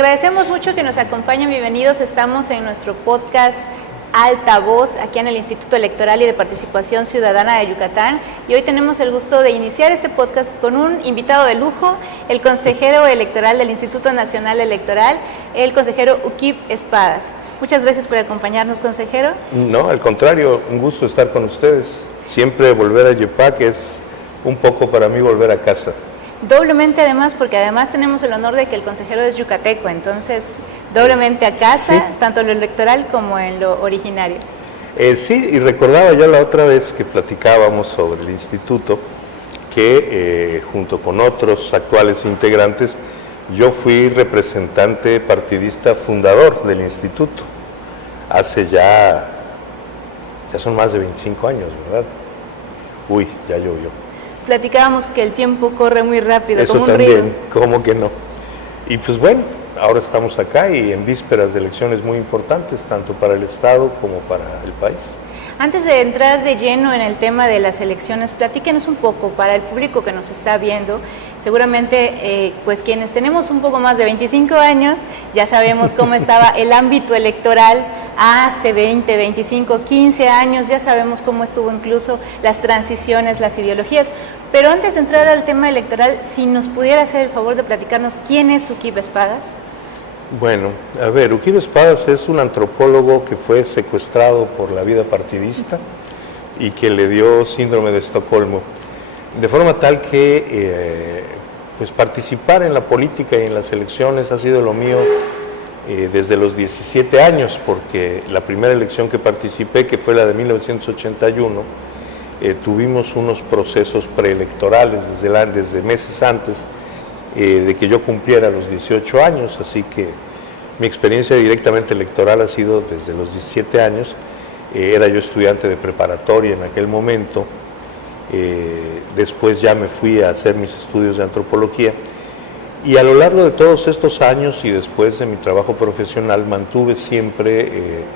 Agradecemos mucho que nos acompañen, bienvenidos. Estamos en nuestro podcast Alta Voz, aquí en el Instituto Electoral y de Participación Ciudadana de Yucatán. Y hoy tenemos el gusto de iniciar este podcast con un invitado de lujo, el consejero electoral del Instituto Nacional Electoral, el consejero Uquib Espadas. Muchas gracias por acompañarnos, consejero. No, al contrario, un gusto estar con ustedes. Siempre volver a Yepac es un poco para mí volver a casa. Doblemente además, porque además tenemos el honor de que el consejero es yucateco, entonces doblemente a casa, sí, tanto en lo electoral como en lo originario. Sí, y recordaba ya la otra vez que platicábamos sobre el instituto, que junto con otros actuales integrantes, yo fui representante partidista fundador del instituto, hace ya son más de 25 años, ¿verdad? Uy, ya llovió. Platicábamos que el tiempo corre muy rápido, eso como un también, río. ¿Cómo que no? Y pues bueno, ahora estamos acá y en vísperas de elecciones muy importantes, tanto para el Estado como para el país. Antes de entrar de lleno en el tema de las elecciones, platíquenos un poco para el público que nos está viendo. Seguramente, pues quienes tenemos un poco más de 25 años, ya sabemos cómo estaba el ámbito electoral hace 20, 25, 15 años, ya sabemos cómo estuvo incluso las transiciones, las ideologías. Pero antes de entrar al tema electoral, si nos pudiera hacer el favor de platicarnos quién es Uquib Espadas. Bueno, a ver, Uquib Espadas es un antropólogo que fue secuestrado por la vida partidista y que le dio síndrome de Estocolmo, de forma tal que pues participar en la política y en las elecciones ha sido lo mío desde los 17 años, porque la primera elección que participé, que fue la de 1981, tuvimos unos procesos preelectorales desde meses antes de que yo cumpliera los 18 años, así que mi experiencia directamente electoral ha sido desde los 17 años. Era yo estudiante de preparatoria en aquel momento, después ya me fui a hacer mis estudios de antropología y a lo largo de todos estos años y después de mi trabajo profesional mantuve siempre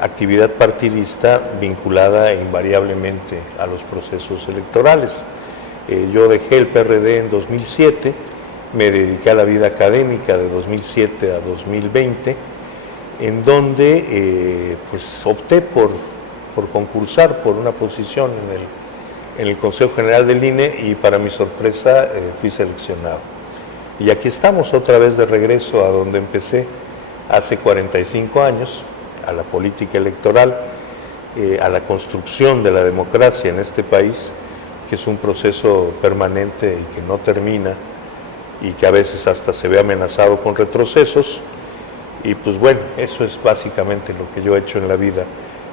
actividad partidista vinculada invariablemente a los procesos electorales. Yo dejé el PRD en 2007, me dediqué a la vida académica de 2007 a 2020, en donde pues opté por concursar por una posición en el Consejo General del INE y para mi sorpresa fui seleccionado. Y aquí estamos otra vez de regreso a donde empecé hace 45 años, a la política electoral, a la construcción de la democracia en este país, que es un proceso permanente y que no termina y que a veces hasta se ve amenazado con retrocesos. Y pues bueno, eso es básicamente lo que yo he hecho en la vida,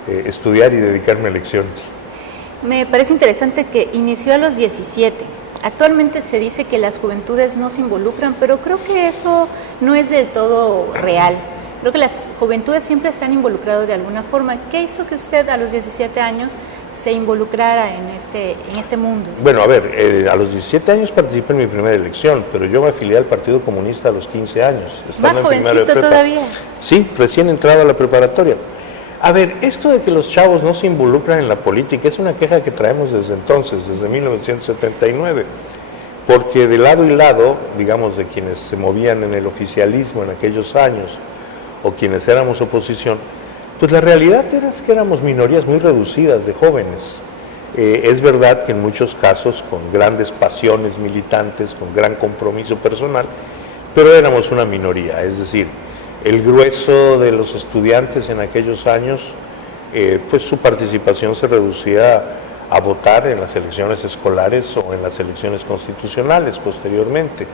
estudiar y dedicarme a elecciones. Me parece interesante que inició a los 17. Actualmente se dice que las juventudes no se involucran, pero creo que eso no es del todo real. Creo que las juventudes siempre se han involucrado de alguna forma. ¿Qué hizo que usted a los 17 años se involucrara en este mundo? Bueno, a ver, a los 17 años participé en mi primera elección, pero yo me afilié al Partido Comunista a los 15 años. ¿Más jovencito todavía? Sí, recién entrado a la preparatoria. A ver, esto de que los chavos no se involucran en la política es una queja que traemos desde entonces, desde 1979, porque de lado y lado, digamos, de quienes se movían en el oficialismo en aquellos años, o quienes éramos oposición, pues la realidad era que éramos minorías muy reducidas de jóvenes. Es verdad que en muchos casos con grandes pasiones militantes, con gran compromiso personal, pero éramos una minoría, es decir, el grueso de los estudiantes en aquellos años, pues su participación se reducía a votar en las elecciones escolares o en las elecciones constitucionales posteriormente.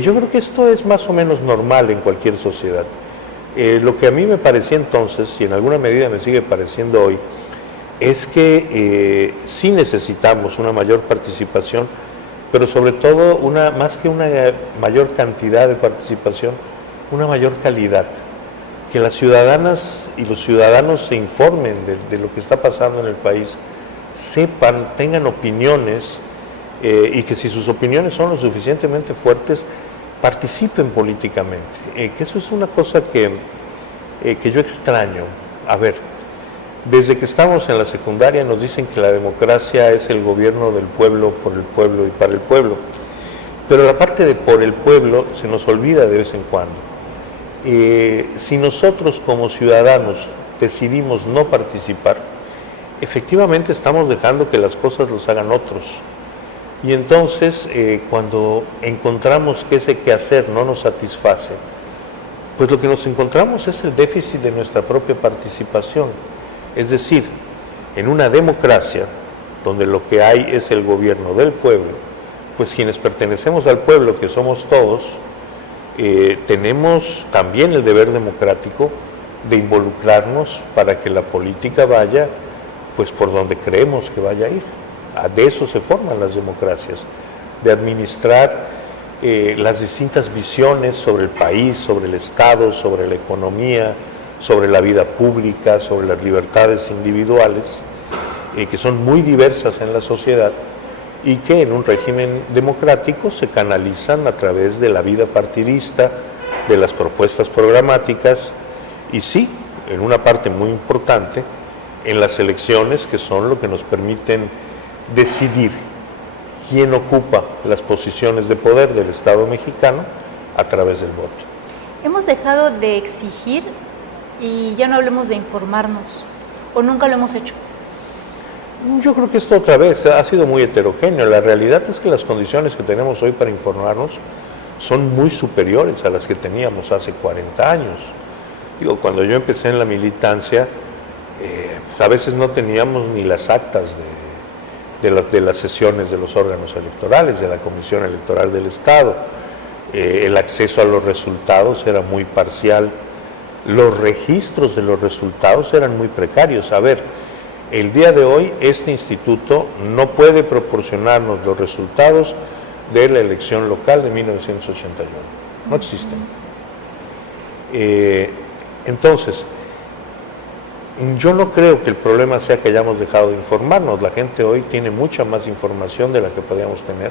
Yo creo que esto es más o menos normal en cualquier sociedad. Lo que a mí me parecía entonces, y en alguna medida me sigue pareciendo hoy, es que sí necesitamos una mayor participación, pero sobre todo, más que una mayor cantidad de participación, una mayor calidad. Que las ciudadanas y los ciudadanos se informen de lo que está pasando en el país, sepan, tengan opiniones, y que si sus opiniones son lo suficientemente fuertes, participen políticamente, que eso es una cosa que yo extraño. A ver, desde que estamos en la secundaria nos dicen que la democracia es el gobierno del pueblo, por el pueblo y para el pueblo, pero la parte de por el pueblo se nos olvida de vez en cuando. Si nosotros como ciudadanos decidimos no participar, efectivamente estamos dejando que las cosas los hagan otros. Y entonces, cuando encontramos que ese quehacer no nos satisface, pues lo que nos encontramos es el déficit de nuestra propia participación. Es decir, en una democracia, donde lo que hay es el gobierno del pueblo, pues quienes pertenecemos al pueblo, que somos todos, tenemos también el deber democrático de involucrarnos para que la política vaya pues por donde creemos que vaya a ir. De eso se forman las democracias, de administrar las distintas visiones sobre el país, sobre el Estado, sobre la economía, sobre la vida pública, sobre las libertades individuales, que son muy diversas en la sociedad y que en un régimen democrático se canalizan a través de la vida partidista, de las propuestas programáticas y sí, en una parte muy importante, en las elecciones, que son lo que nos permiten decidir quién ocupa las posiciones de poder del Estado mexicano a través del voto. Hemos dejado de exigir y ya no hablemos de informarnos, o nunca lo hemos hecho. Yo creo que esto otra vez ha sido muy heterogéneo. La realidad es que las condiciones que tenemos hoy para informarnos son muy superiores a las que teníamos hace 40 años. Digo, cuando yo empecé en la militancia, pues a veces no teníamos ni las actas de las sesiones de los órganos electorales, de la Comisión Electoral del Estado. El acceso a los resultados era muy parcial. Los registros de los resultados eran muy precarios. A ver, el día de hoy este instituto no puede proporcionarnos los resultados de la elección local de 1981. No existen. Entonces, yo no creo que el problema sea que hayamos dejado de informarnos. La gente hoy tiene mucha más información de la que podíamos tener.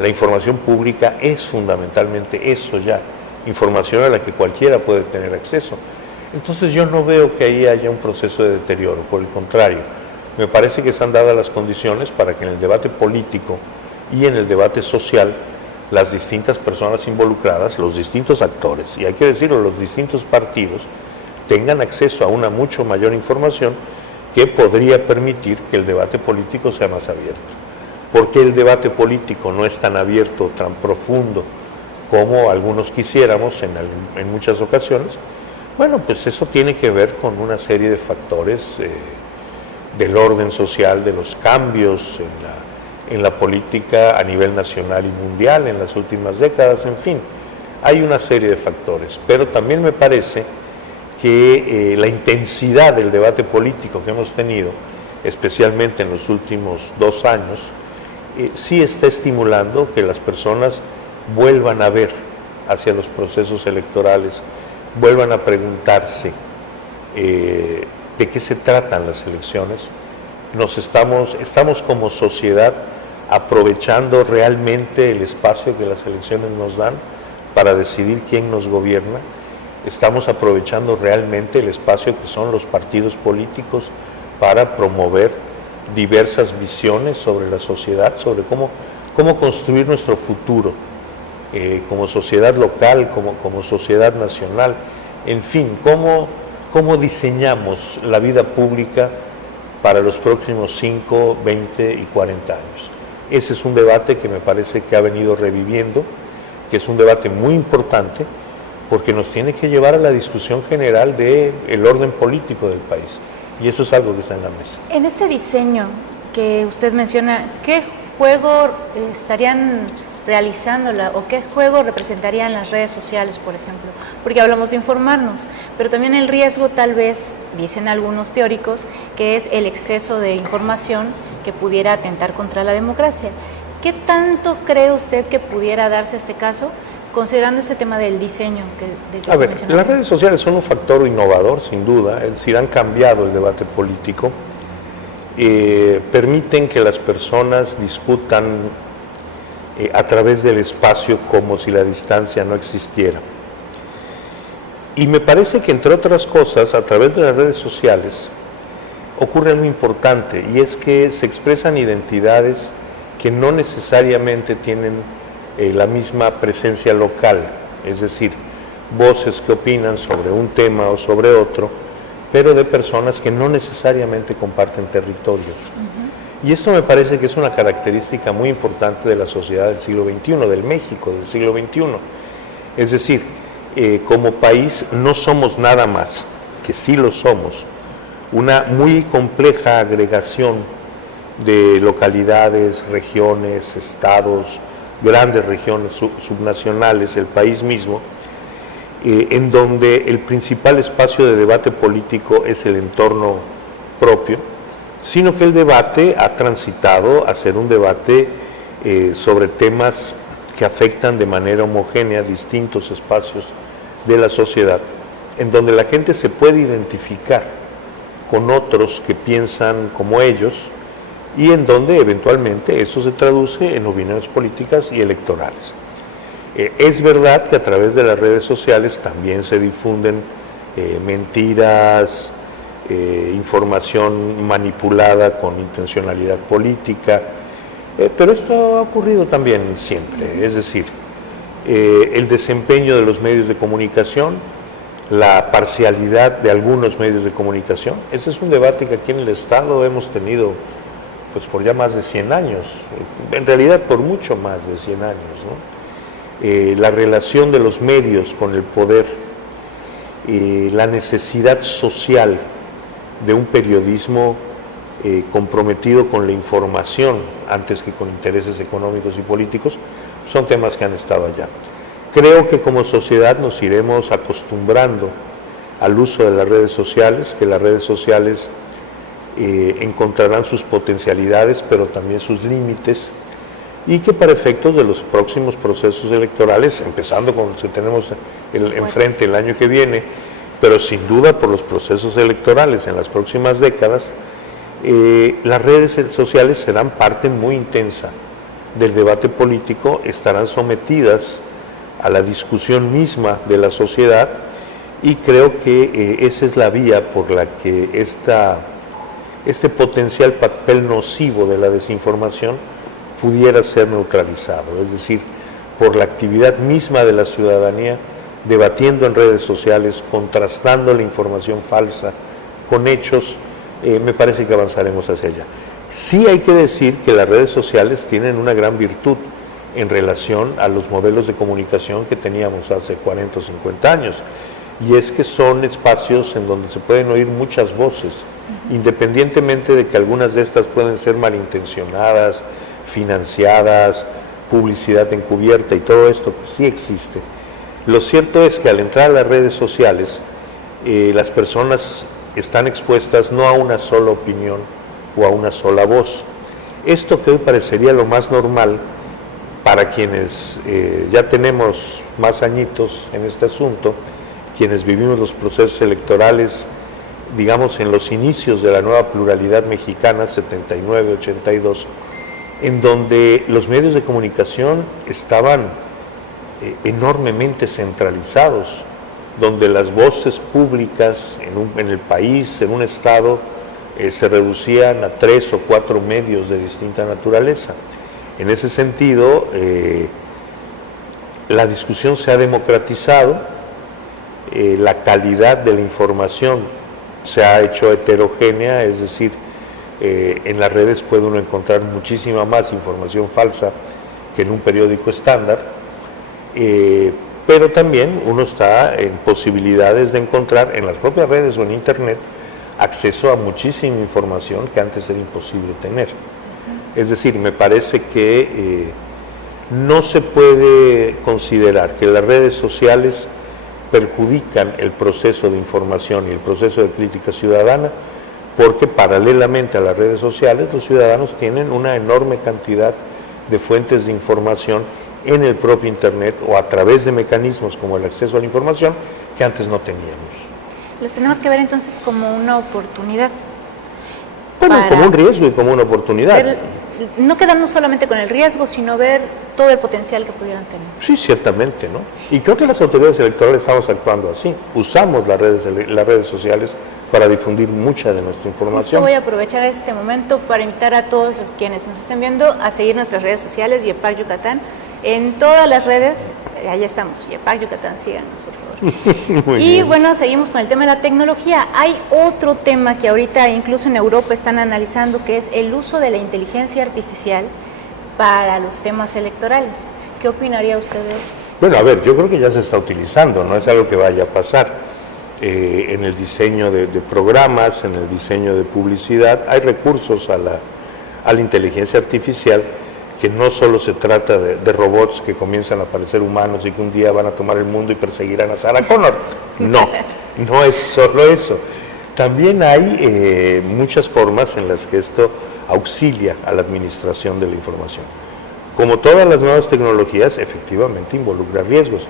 La información pública es fundamentalmente eso ya, información a la que cualquiera puede tener acceso. Entonces yo no veo que ahí haya un proceso de deterioro, por el contrario, me parece que están dadas las condiciones para que en el debate político y en el debate social las distintas personas involucradas, los distintos actores, y hay que decirlo, los distintos partidos, tengan acceso a una mucho mayor información que podría permitir que el debate político sea más abierto. Porque el debate político no es tan abierto, tan profundo como algunos quisiéramos en muchas ocasiones. Bueno, pues eso tiene que ver con una serie de factores del orden social, de los cambios en la política a nivel nacional y mundial en las últimas décadas, en fin, hay una serie de factores. Pero también me parece que la intensidad del debate político que hemos tenido, especialmente en los últimos 2 años, sí está estimulando que las personas vuelvan a ver hacia los procesos electorales, vuelvan a preguntarse de qué se tratan las elecciones. Estamos como sociedad aprovechando realmente el espacio que las elecciones nos dan para decidir quién nos gobierna. Estamos aprovechando realmente el espacio que son los partidos políticos para promover diversas visiones sobre la sociedad, sobre cómo construir nuestro futuro como sociedad local, como sociedad nacional, en fin, cómo diseñamos la vida pública para los próximos 5, 20 y 40 años. Ese es un debate que me parece que ha venido reviviendo, que es un debate muy importante, porque nos tiene que llevar a la discusión general del orden político del país. Y eso es algo que está en la mesa. En este diseño que usted menciona, ¿qué juego estarían realizándola o qué juego representarían las redes sociales, por ejemplo? Porque hablamos de informarnos, pero también el riesgo tal vez, dicen algunos teóricos, que es el exceso de información que pudiera atentar contra la democracia. ¿Qué tanto cree usted que pudiera darse este caso, considerando ese tema del diseño que A ver, las redes sociales son un factor innovador, sin duda, es decir, han cambiado el debate político, permiten que las personas discutan a través del espacio como si la distancia no existiera. Y me parece que, entre otras cosas, a través de las redes sociales ocurre algo importante, y es que se expresan identidades que no necesariamente tienen la misma presencia local. Es decir, voces que opinan sobre un tema o sobre otro, pero de personas que no necesariamente comparten territorio. Y esto me parece que es una característica muy importante de la sociedad del siglo XXI, del México del siglo XXI. Es decir, como país no somos nada más, que sí lo somos, una muy compleja agregación de localidades, regiones, estados, grandes regiones subnacionales, el país mismo, en donde el principal espacio de debate político es el entorno propio, sino que el debate ha transitado a ser un debate sobre temas que afectan de manera homogénea distintos espacios de la sociedad, en donde la gente se puede identificar con otros que piensan como ellos y en donde eventualmente eso se traduce en opiniones políticas y electorales. Es verdad que a través de las redes sociales también se difunden mentiras, información manipulada con intencionalidad política, pero esto ha ocurrido también siempre, es decir, el desempeño de los medios de comunicación, la parcialidad de algunos medios de comunicación. Ese es un debate que aquí en el Estado hemos tenido pues por ya más de 100 años, en realidad por mucho más de 100 años, ¿no? La relación de los medios con el poder, la necesidad social de un periodismo comprometido con la información antes que con intereses económicos y políticos, son temas que han estado allá. Creo que como sociedad nos iremos acostumbrando al uso de las redes sociales, que las redes sociales encontrarán sus potencialidades, pero también sus límites, y que para efectos de los próximos procesos electorales, empezando con los que tenemos enfrente el año que viene, pero sin duda por los procesos electorales en las próximas décadas, las redes sociales serán parte muy intensa del debate político, estarán sometidas a la discusión misma de la sociedad, y creo que esa es la vía por la que este potencial papel nocivo de la desinformación pudiera ser neutralizado, es decir, por la actividad misma de la ciudadanía, debatiendo en redes sociales, contrastando la información falsa con hechos, me parece que avanzaremos hacia allá. Sí hay que decir que las redes sociales tienen una gran virtud en relación a los modelos de comunicación que teníamos hace 40 o 50 años, y es que son espacios en donde se pueden oír muchas voces, independientemente de que algunas de estas pueden ser malintencionadas, financiadas, publicidad encubierta y todo esto que sí existe. Lo cierto es que al entrar a las redes sociales, las personas están expuestas no a una sola opinión o a una sola voz. Esto que hoy parecería lo más normal para quienes ya tenemos más añitos en este asunto, quienes vivimos los procesos electorales, digamos, en los inicios de la nueva pluralidad mexicana, 79, 82, en donde los medios de comunicación estaban enormemente centralizados, donde las voces públicas en el país, en un estado, se reducían a 3 o 4 medios de distinta naturaleza. En ese sentido, la discusión se ha democratizado, la calidad de la información se ha hecho heterogénea, es decir, en las redes puede uno encontrar muchísima más información falsa que en un periódico estándar, pero también uno está en posibilidades de encontrar en las propias redes o en internet acceso a muchísima información que antes era imposible tener. Es decir, me parece que no se puede considerar que las redes sociales perjudican el proceso de información y el proceso de crítica ciudadana, porque paralelamente a las redes sociales los ciudadanos tienen una enorme cantidad de fuentes de información en el propio internet o a través de mecanismos como el acceso a la información que antes no teníamos. Los tenemos que ver entonces como una oportunidad. Bueno, como un riesgo y como una oportunidad. No quedarnos solamente con el riesgo, sino ver todo el potencial que pudieran tener. Sí, ciertamente, ¿no? Y creo que las autoridades electorales estamos actuando así. Usamos las redes sociales para difundir mucha de nuestra información. Justo voy a aprovechar este momento para invitar a todos los quienes nos estén viendo a seguir nuestras redes sociales, YEPAC Yucatán. En todas las redes, ahí estamos, YEPAC Yucatán, síganos, por favor. Y bueno, seguimos con el tema de la tecnología. Hay otro tema que ahorita incluso en Europa están analizando, que es el uso de la inteligencia artificial para los temas electorales. ¿Qué opinaría usted de eso? Bueno, a ver, yo creo que ya se está utilizando, no es algo que vaya a pasar. En el diseño de programas, en el diseño de publicidad, hay recursos a la inteligencia artificial, que no solo se trata de robots que comienzan a parecer humanos y que un día van a tomar el mundo y perseguirán a Sarah Connor. No, no es solo eso. También hay muchas formas en las que esto auxilia a la administración de la información. Como todas las nuevas tecnologías, efectivamente involucra riesgos.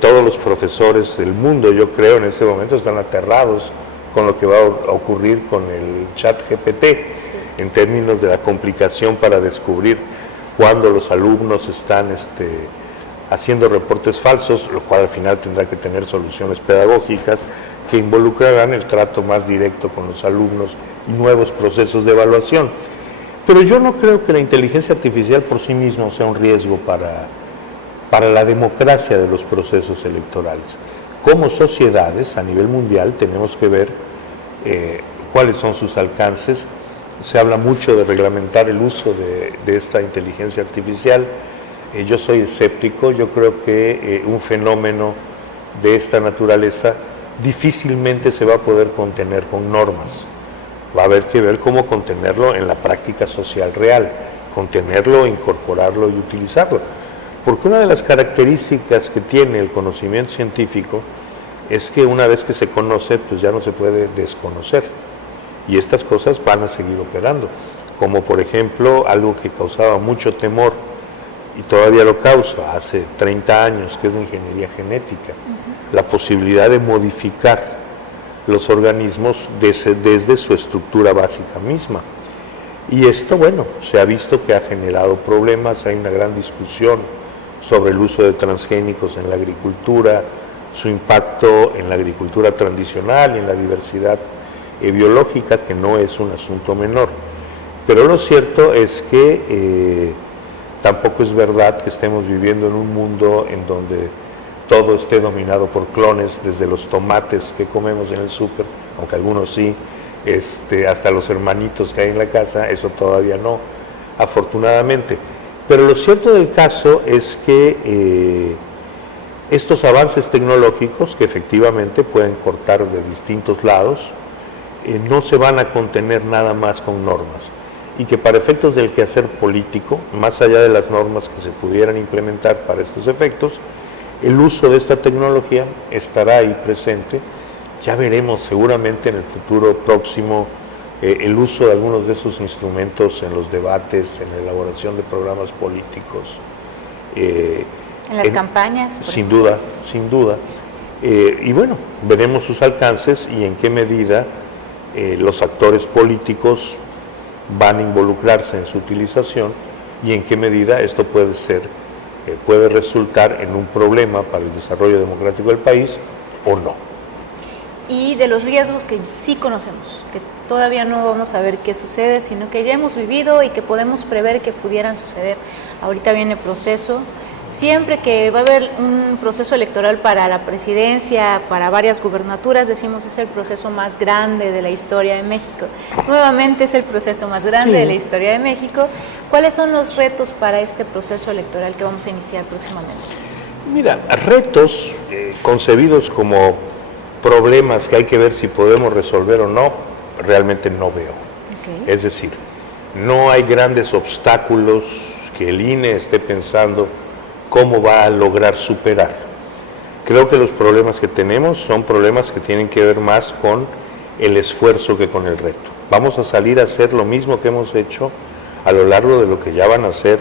Todos los profesores del mundo, yo creo, en este momento están aterrados con lo que va a ocurrir con el chat GPT, en términos de la complicación para descubrir cuando los alumnos están haciendo reportes falsos, lo cual al final tendrá que tener soluciones pedagógicas que involucrarán el trato más directo con los alumnos y nuevos procesos de evaluación. Pero yo no creo que la inteligencia artificial por sí misma sea un riesgo para la democracia de los procesos electorales. Como sociedades a nivel mundial tenemos que ver cuáles son sus alcances. Se habla mucho de reglamentar el uso de esta inteligencia artificial. Yo soy escéptico, yo creo que un fenómeno de esta naturaleza difícilmente se va a poder contener con normas. Va a haber que ver cómo contenerlo en la práctica social real, contenerlo, incorporarlo y utilizarlo. Porque una de las características que tiene el conocimiento científico es que una vez que se conoce, pues ya no se puede desconocer. Y estas cosas van a seguir operando, como por ejemplo algo que causaba mucho temor y todavía lo causa hace 30 años, que es la ingeniería genética, la posibilidad de modificar los organismos desde su estructura básica misma. Y esto, bueno, se ha visto que ha generado problemas, hay una gran discusión sobre el uso de transgénicos en la agricultura, su impacto en la agricultura tradicional y en la diversidad biológica, que no es un asunto menor. Pero lo cierto es que tampoco es verdad que estemos viviendo en un mundo en donde todo esté dominado por clones, desde los tomates que comemos en el súper, aunque algunos sí, hasta los hermanitos que hay en la casa, eso todavía no, afortunadamente. Pero lo cierto del caso es que estos avances tecnológicos, que efectivamente pueden cortar de distintos lados, no se van a contener nada más con normas, y que para efectos del quehacer político, más allá de las normas que se pudieran implementar para estos efectos, el uso de esta tecnología estará ahí presente. Ya veremos seguramente en el futuro próximo el uso de algunos de esos instrumentos en los debates, en la elaboración de programas políticos. En las campañas. Sin duda, sin duda. Y bueno, veremos sus alcances y en qué medida los actores políticos van a involucrarse en su utilización y en qué medida esto puede resultar en un problema para el desarrollo democrático del país o no. Y de los riesgos que sí conocemos, que todavía no vamos a ver qué sucede, sino que ya hemos vivido y que podemos prever que pudieran suceder. Ahorita viene proceso. Siempre que va a haber un proceso electoral para la presidencia, para varias gubernaturas, decimos es el proceso más grande de la historia de México. Nuevamente es el proceso más grande de la historia de México. ¿Cuáles son los retos para este proceso electoral que vamos a iniciar próximamente? Mira, retos concebidos como problemas que hay que ver si podemos resolver o no, realmente no veo. Okay. Es decir, no hay grandes obstáculos que el INE esté pensando cómo va a lograr superar. Creo que los problemas que tenemos son problemas que tienen que ver más con el esfuerzo que con el reto. Vamos a salir a hacer lo mismo que hemos hecho a lo largo de lo que ya van a ser,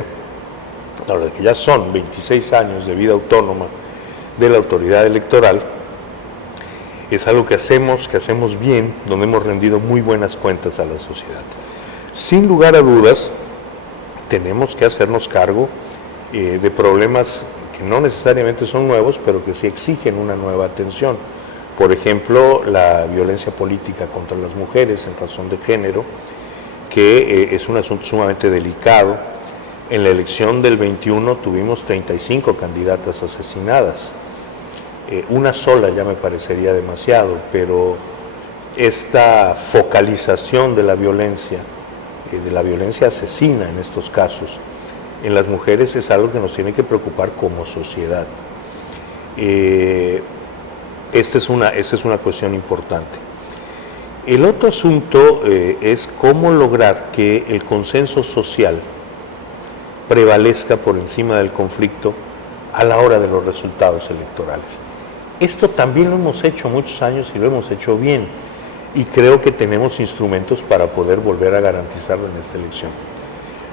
lo que ya son 26 años de vida autónoma de la autoridad electoral. Es algo que hacemos bien, donde hemos rendido muy buenas cuentas a la sociedad. Sin lugar a dudas, tenemos que hacernos cargo de problemas que no necesariamente son nuevos, pero que sí exigen una nueva atención. Por ejemplo, la violencia política contra las mujeres en razón de género, que es un asunto sumamente delicado. En la elección del 21 tuvimos 35 candidatas asesinadas. Una sola ya me parecería demasiado, pero esta focalización de la violencia asesina en estos casos, en las mujeres es algo que nos tiene que preocupar como sociedad. Esta es una cuestión importante. El otro asunto es cómo lograr que el consenso social prevalezca por encima del conflicto a la hora de los resultados electorales. Esto también lo hemos hecho muchos años y lo hemos hecho bien, y creo que tenemos instrumentos para poder volver a garantizarlo en esta elección.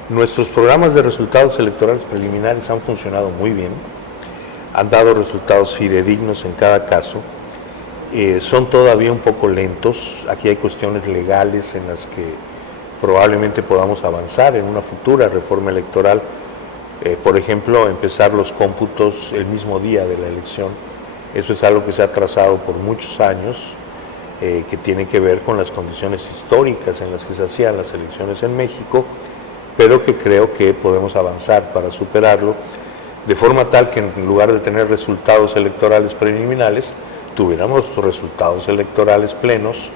Nuestros programas de resultados electorales preliminares han funcionado muy bien, han dado resultados fidedignos en cada caso, son todavía un poco lentos. Aquí hay cuestiones legales en las que probablemente podamos avanzar en una futura reforma electoral, por ejemplo, empezar los cómputos el mismo día de la elección. Eso es algo que se ha trazado por muchos años, que tiene que ver con las condiciones históricas en las que se hacían las elecciones en México, pero que creo que podemos avanzar para superarlo, de forma tal que en lugar de tener resultados electorales preliminares, tuviéramos resultados electorales plenos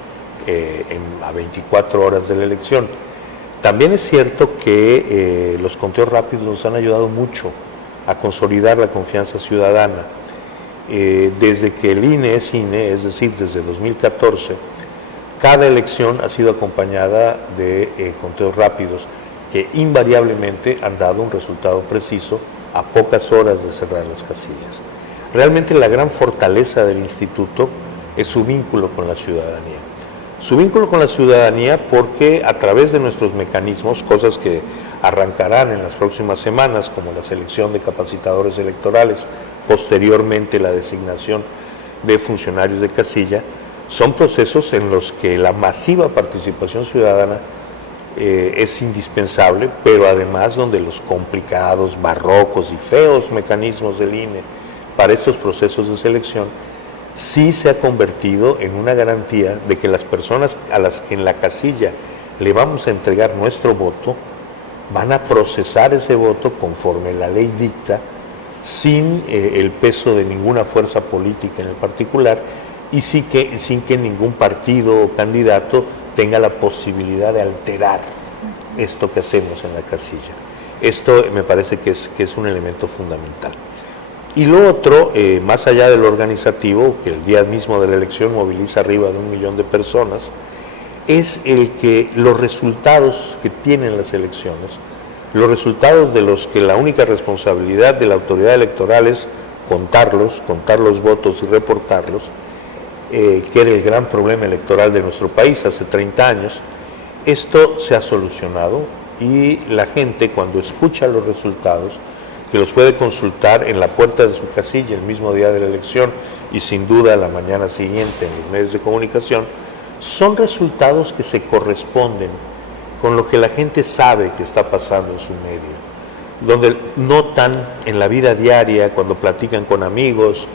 a 24 horas de la elección. También es cierto que los conteos rápidos nos han ayudado mucho a consolidar la confianza ciudadana. Desde que el INE es INE, es decir, desde 2014, cada elección ha sido acompañada de conteos rápidos que invariablemente han dado un resultado preciso a pocas horas de cerrar las casillas. Realmente la gran fortaleza del instituto es su vínculo con la ciudadanía. Su vínculo con la ciudadanía porque a través de nuestros mecanismos, cosas que arrancarán en las próximas semanas, como la selección de capacitadores electorales, posteriormente la designación de funcionarios de casilla, son procesos en los que la masiva participación ciudadana es indispensable, pero además donde los complicados, barrocos y feos mecanismos del INE para estos procesos de selección sí se ha convertido en una garantía de que las personas a las que en la casilla le vamos a entregar nuestro voto van a procesar ese voto conforme la ley dicta, sin el peso de ninguna fuerza política en el particular y sin que ningún partido o candidato tenga la posibilidad de alterar esto que hacemos en la casilla. Esto me parece que es un elemento fundamental. Y lo otro, más allá de lo organizativo, que el día mismo de la elección moviliza arriba de 1 millón de personas, es el que los resultados que tienen las elecciones, los resultados de los que la única responsabilidad de la autoridad electoral es contar los votos y reportarlos, que era el gran problema electoral de nuestro país hace 30 años, esto se ha solucionado y la gente cuando escucha los resultados, que los puede consultar en la puerta de su casilla el mismo día de la elección y sin duda la mañana siguiente en los medios de comunicación, son resultados que se corresponden con lo que la gente sabe que está pasando en su medio, donde notan en la vida diaria, cuando platican con amigos,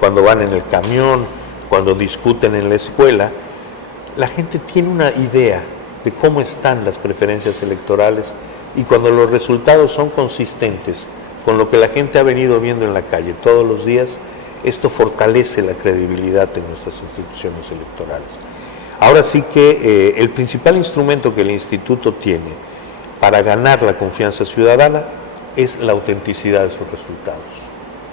cuando van en el camión, cuando discuten en la escuela, la gente tiene una idea de cómo están las preferencias electorales y cuando los resultados son consistentes con lo que la gente ha venido viendo en la calle todos los días, esto fortalece la credibilidad de nuestras instituciones electorales. Ahora sí que el principal instrumento que el instituto tiene para ganar la confianza ciudadana es la autenticidad de sus resultados.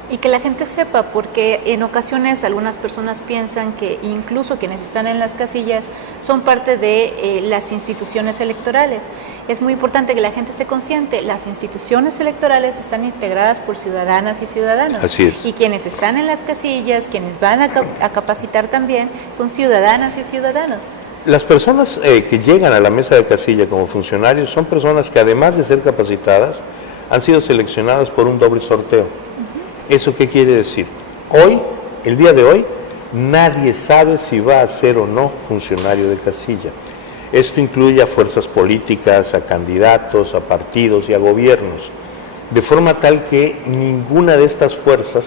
Y que la gente sepa, porque en ocasiones algunas personas piensan que incluso quienes están en las casillas son parte de las instituciones electorales. Es muy importante que la gente esté consciente, las instituciones electorales están integradas por ciudadanas y ciudadanos. Así es. Y quienes están en las casillas, quienes van a capacitar también, son ciudadanas y ciudadanos. Las personas que llegan a la mesa de casilla como funcionarios son personas que además de ser capacitadas, han sido seleccionadas por un doble sorteo. ¿Eso qué quiere decir? Hoy, el día de hoy, nadie sabe si va a ser o no funcionario de casilla. Esto incluye a fuerzas políticas, a candidatos, a partidos y a gobiernos, de forma tal que ninguna de estas fuerzas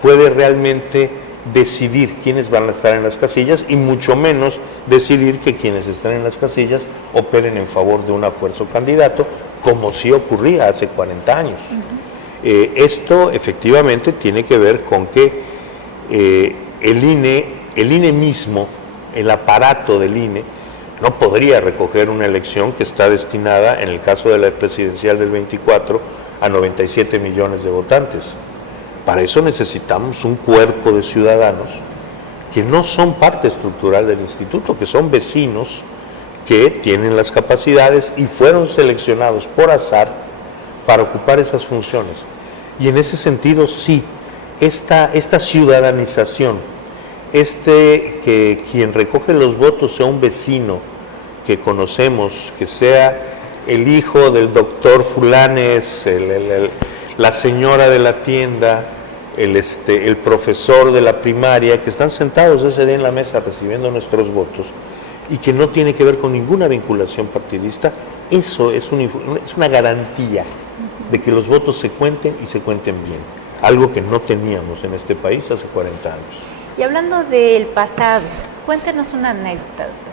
puede realmente decidir quiénes van a estar en las casillas y mucho menos decidir que quienes están en las casillas operen en favor de una fuerza o candidato, como sí ocurría hace 40 años. Esto efectivamente tiene que ver con que el INE mismo, el aparato del INE, no podría recoger una elección que está destinada, en el caso de la presidencial del 24, a 97 millones de votantes. Para eso necesitamos un cuerpo de ciudadanos que no son parte estructural del instituto, que son vecinos que tienen las capacidades y fueron seleccionados por azar para ocupar esas funciones. Y en ese sentido, sí, esta ciudadanización, que quien recoge los votos sea un vecino que conocemos, que sea el hijo del doctor Fulanes, la señora de la tienda, el profesor de la primaria, que están sentados ese día en la mesa recibiendo nuestros votos y que no tiene que ver con ninguna vinculación partidista, eso es una garantía de que los votos se cuenten y se cuenten bien, algo que no teníamos en este país hace 40 años. Y hablando del pasado, cuéntenos una anécdota, doctor.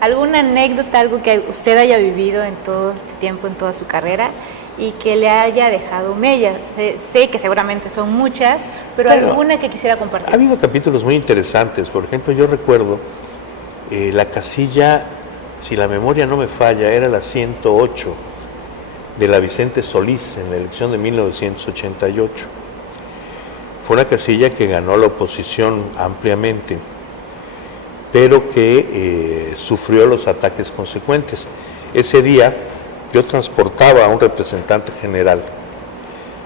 ¿Alguna anécdota, algo que usted haya vivido en todo este tiempo, en toda su carrera, y que le haya dejado huellas? Sé que seguramente son muchas, pero alguna que quisiera compartir. Ha habido capítulos muy interesantes. Por ejemplo, yo recuerdo la casilla, si la memoria no me falla, era la 108 de la Vicente Solís en la elección de 1988. Fue una casilla que ganó la oposición ampliamente, pero que sufrió los ataques consecuentes. Ese día yo transportaba a un representante general,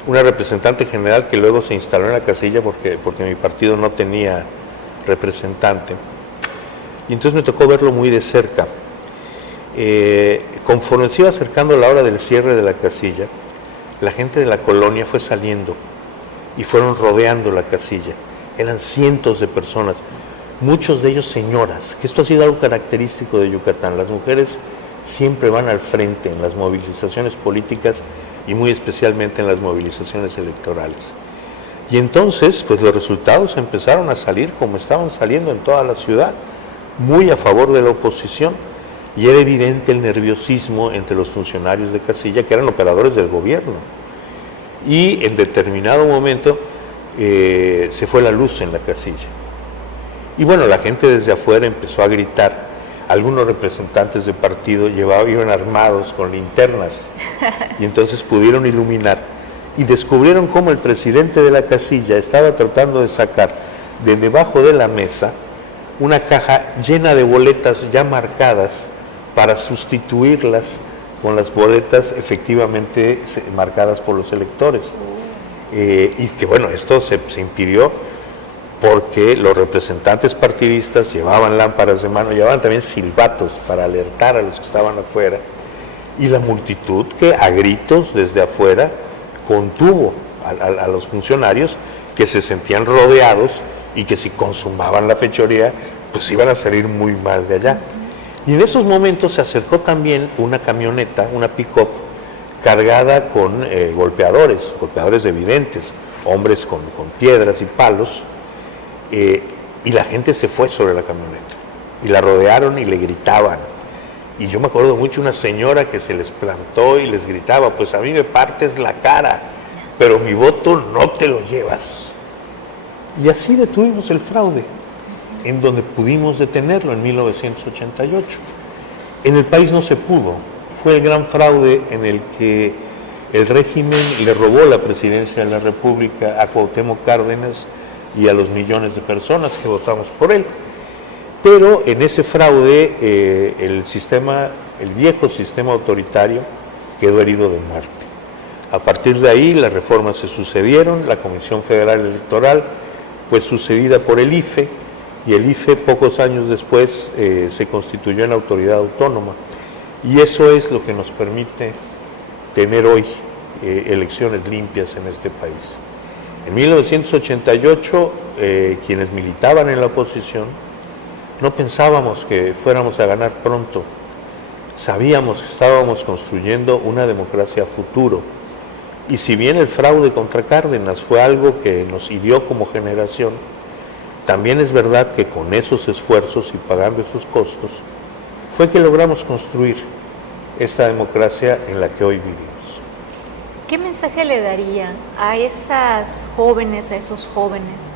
una representante general que luego se instaló en la casilla porque mi partido no tenía representante. Y entonces me tocó verlo muy de cerca. Conforme se iba acercando la hora del cierre de la casilla, la gente de la colonia fue saliendo y fueron rodeando la casilla. Eran cientos de personas, muchos de ellos señoras, que esto ha sido algo característico de Yucatán. Las mujeres siempre van al frente en las movilizaciones políticas y muy especialmente en las movilizaciones electorales. Y entonces, pues los resultados empezaron a salir como estaban saliendo en toda la ciudad, muy a favor de la oposición, y era evidente el nerviosismo entre los funcionarios de casilla, que eran operadores del gobierno. Y en determinado momento se fue la luz en la casilla. Y bueno, la gente desde afuera empezó a gritar. Algunos representantes de partido iban armados con linternas y entonces pudieron iluminar y descubrieron cómo el presidente de la casilla estaba tratando de sacar de debajo de la mesa una caja llena de boletas ya marcadas para sustituirlas con las boletas efectivamente marcadas por los electores. Y que bueno, esto se impidió porque los representantes partidistas llevaban lámparas de mano, llevaban también silbatos para alertar a los que estaban afuera, y la multitud que a gritos desde afuera contuvo a los funcionarios que se sentían rodeados y que si consumaban la fechoría, pues iban a salir muy mal de allá. Y en esos momentos se acercó también una camioneta, una pick-up, cargada con golpeadores evidentes, hombres con piedras y palos, y la gente se fue sobre la camioneta, y la rodearon y le gritaban. Y yo me acuerdo mucho una señora que se les plantó y les gritaba, pues a mí me partes la cara, pero mi voto no te lo llevas. Y así detuvimos el fraude, en donde pudimos detenerlo en 1988. En el país no se pudo. Fue el gran fraude en el que el régimen le robó la presidencia de la República a Cuauhtémoc Cárdenas y a los millones de personas que votamos por él. Pero en ese fraude el viejo sistema autoritario quedó herido de muerte. A partir de ahí las reformas se sucedieron, la Comisión Federal Electoral fue sucedida por el IFE, y el IFE pocos años después se constituyó en autoridad autónoma, y eso es lo que nos permite tener hoy elecciones limpias en este país. En 1988 quienes militaban en la oposición no pensábamos que fuéramos a ganar pronto, sabíamos que estábamos construyendo una democracia a futuro, y si bien el fraude contra Cárdenas fue algo que nos hirió como generación, también es verdad que con esos esfuerzos y pagando esos costos, fue que logramos construir esta democracia en la que hoy vivimos. ¿Qué mensaje le daría a esas jóvenes, a esos jóvenes,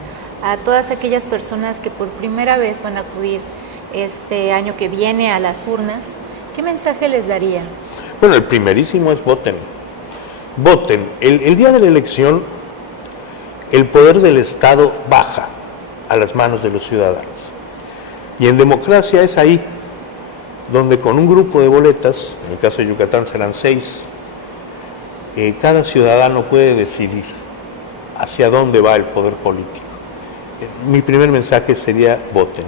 a todas aquellas personas que por primera vez van a acudir este año que viene a las urnas, ¿qué mensaje les daría? Bueno, el primerísimo es voten. Voten. El día de la elección, el poder del Estado baja a las manos de los ciudadanos. Y en democracia es ahí donde con un grupo de boletas, en el caso de Yucatán serán 6, cada ciudadano puede decidir hacia dónde va el poder político. Mi primer mensaje sería voten.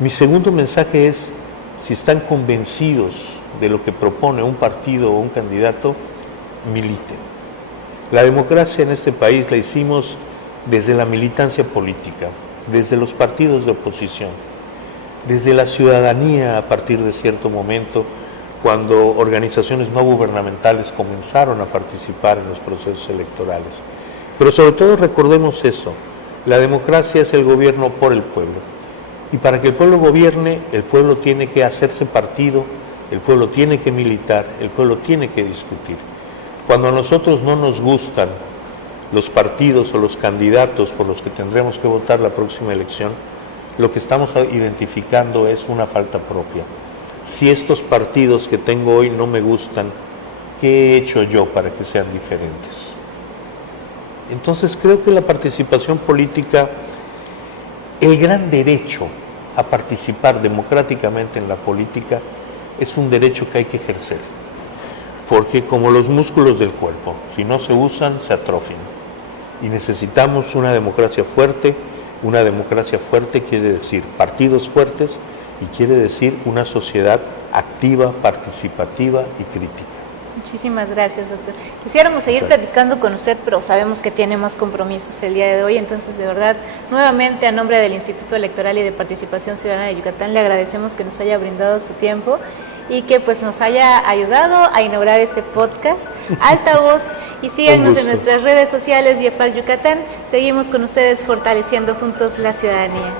Mi segundo mensaje es, si están convencidos de lo que propone un partido o un candidato, militen. La democracia en este país la hicimos desde la militancia política, desde los partidos de oposición, desde la ciudadanía a partir de cierto momento, cuando organizaciones no gubernamentales comenzaron a participar en los procesos electorales. Pero sobre todo recordemos eso, la democracia es el gobierno por el pueblo. Y para que el pueblo gobierne, el pueblo tiene que hacerse partido, el pueblo tiene que militar, el pueblo tiene que discutir. Cuando a nosotros no nos gustan los partidos o los candidatos por los que tendremos que votar la próxima elección, lo que estamos identificando es una falta propia. Si estos partidos que tengo hoy no me gustan, ¿qué he hecho yo para que sean diferentes? Entonces creo que la participación política, el gran derecho a participar democráticamente en la política, es un derecho que hay que ejercer. Porque como los músculos del cuerpo, si no se usan, se atrofian. Y necesitamos una democracia fuerte. Una democracia fuerte quiere decir partidos fuertes y quiere decir una sociedad activa, participativa y crítica. Muchísimas gracias, doctor. Quisiéramos seguir platicando con usted, pero sabemos que tiene más compromisos el día de hoy, entonces de verdad, nuevamente a nombre del Instituto Electoral y de Participación Ciudadana de Yucatán, le agradecemos que nos haya brindado su tiempo y que pues nos haya ayudado a inaugurar este podcast Altavoz, y síganos en nuestras redes sociales, Vía PAC Yucatán. Seguimos con ustedes fortaleciendo juntos la ciudadanía.